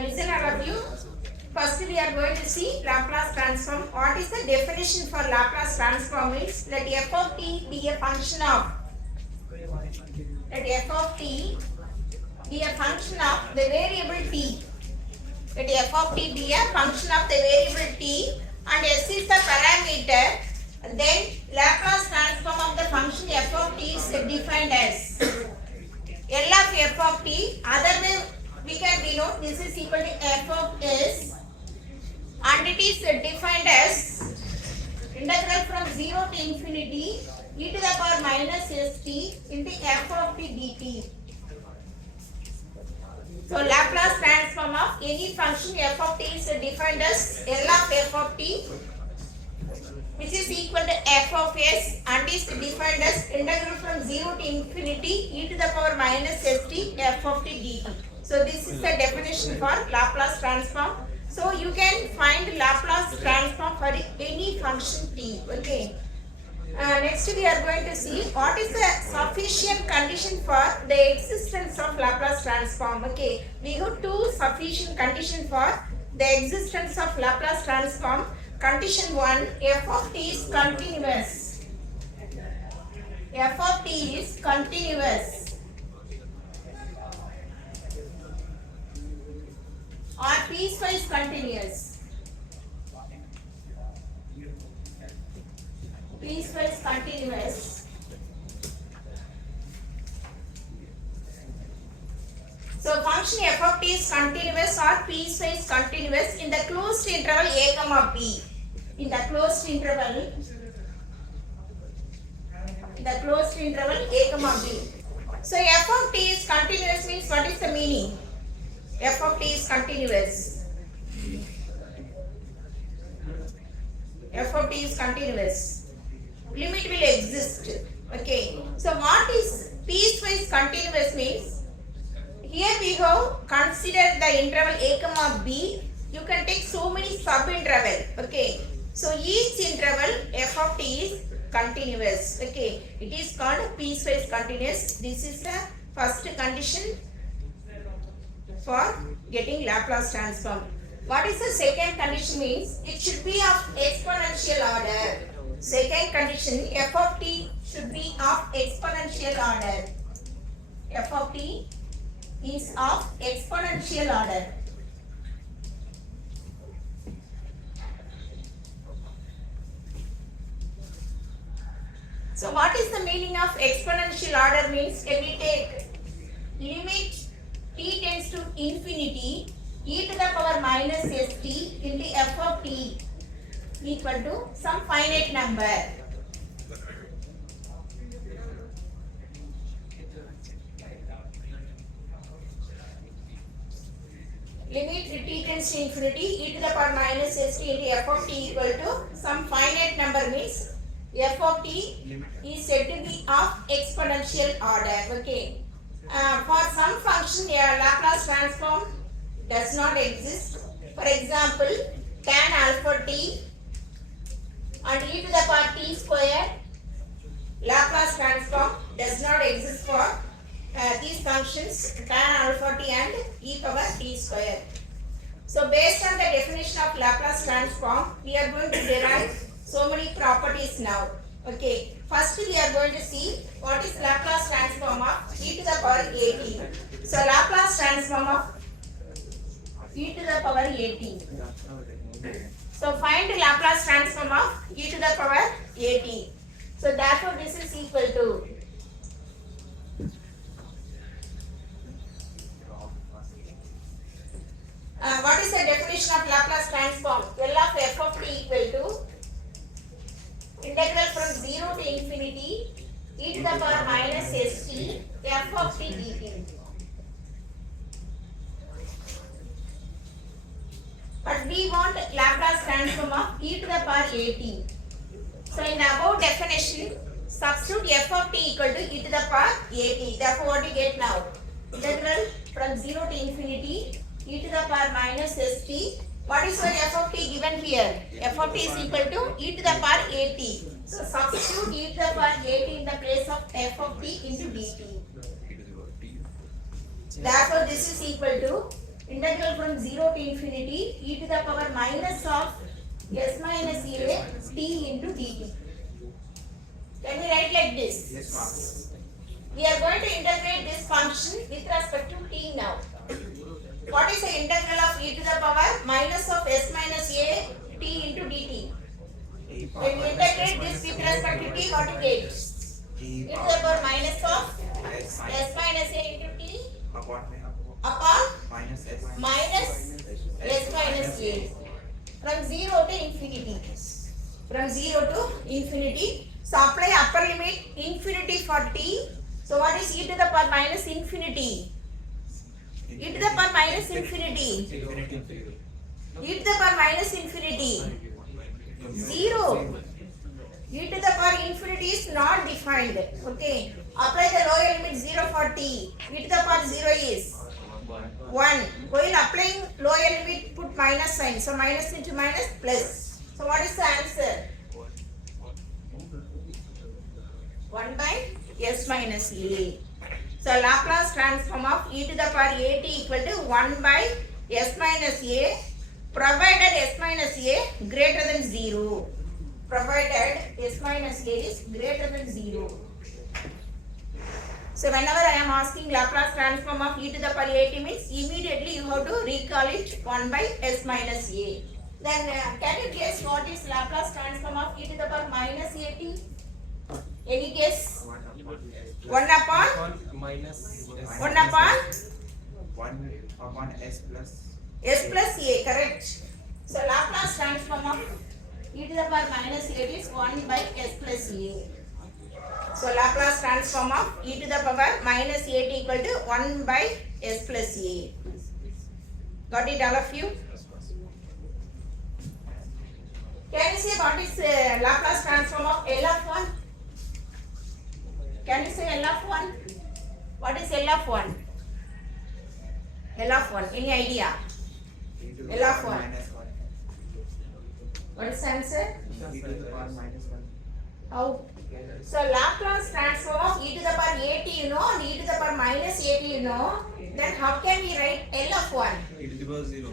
Listen all of you. First we are going to see Laplace transform. What is the definition for Laplace transform? Is let f of t be a function of be a function of the variable t. Let f of t be a function of the variable t and s is the parameter. Then Laplace transform of the function f of t is defined as L of f of t. Other way we can denote this is equal to f of s, and it is defined as integral from 0 to infinity e to the power minus st into f of t dt. So Laplace transform of any function f of t is defined as L of f of t, which is equal to f of s, and is defined as integral from 0 to infinity e to the power minus st f of t dt. So this is the definition for Laplace transform. So you can find Laplace transform for any function t. Okay. Next we are going to see what is the sufficient condition for the existence of Laplace transform. Okay. We have two sufficient conditions for the existence of Laplace transform. Condition 1, f of t is continuous. F of t is continuous or piecewise continuous. Piecewise continuous. So function f of t is continuous or piecewise continuous in the closed interval a comma b. In the closed interval a comma b. So f of t is continuous means what is the meaning? F of t is continuous. F of t is continuous. Limit will exist. Okay. So what is piecewise continuous means? Here we have considered the interval a comma b. You can take so many sub-interval. Okay. So each interval f of t is continuous. Okay. It is called piecewise continuous. This is the first condition for getting Laplace transform. What is the second condition means? It should be of exponential order. Second condition, f of t should be of exponential order. F of t is of exponential order. So what is the meaning of exponential order means? Can we take limit t tends to infinity e to the power minus st into f of t equal to some finite number. Limit t tends to infinity e to the power minus st into f of t equal to some finite number means f of t is said to be of exponential order. Okay. For some function a Laplace transform does not exist. For example, tan alpha t and e to the power t square, Laplace transform does not exist for these functions tan alpha t and e power t square. So based on the definition of Laplace transform, we are going to derive so many properties now. Okay. First we are going to see what is Laplace transform of e to the power at. So Laplace transform of e to the power at. So find Laplace transform of e to the power at. So therefore this is equal to what is the definition of Laplace transform? L of f of t equal to integral from 0 to infinity e to the power minus st f of t dt. But we want Laplace transform of e to the power at. So in the above definition, substitute f of t equal to e to the power at. Therefore what we get now? integral from 0 to infinity e to the power minus st. What is your f of t given here? F of t is equal to e to the power at. So substitute e to the power at in the place of f of t into dt. Therefore this is equal to integral from 0 to infinity e to the power minus of s minus a t into dt. Can we write like this? Yes, ma'am. We are going to integrate this function with respect to t now. What is the integral of e to the power minus of s minus a t into dt? When we integrate this with respect to t, what you get? E to the power minus of s minus a into t upon minus s minus a from 0 to infinity. From 0 to infinity. So apply upper limit infinity for t. So what is e to the power minus infinity? E to the power minus infinity. E to the power minus infinity. 0. E to the power infinity is not defined. Okay. Apply the lower limit 0 for t. E to the power 0 is 1. While applying lower limit, put minus sign. So minus into minus plus. So what is the answer? 1 by s minus a. So Laplace transform of e to the power at equal to 1 by s minus a, provided s minus a greater than 0. Provided s minus a is greater than 0. So whenever I am asking Laplace transform of e to the power at means immediately you have to recall it 1 by s minus a. Then can you guess what is Laplace transform of e to the power minus at? Any guess? 1 upon minus 1 upon 1 s plus s plus a, correct. So Laplace transform of e to the power minus a is 1 by s plus a. So Laplace transform of e to the power minus a equal to 1 by s plus a. Got it, all of you? Can you say what is Laplace transform of L of 1? Can you say L of 1? What is L of 1? L of 1, any idea? e to the L of power 1. minus 1. What is the answer? E to the power minus 1. How? So Laplace transform of e to the power at you know and e to the power minus at you know. Then how can we write L of 1? e to the power 0.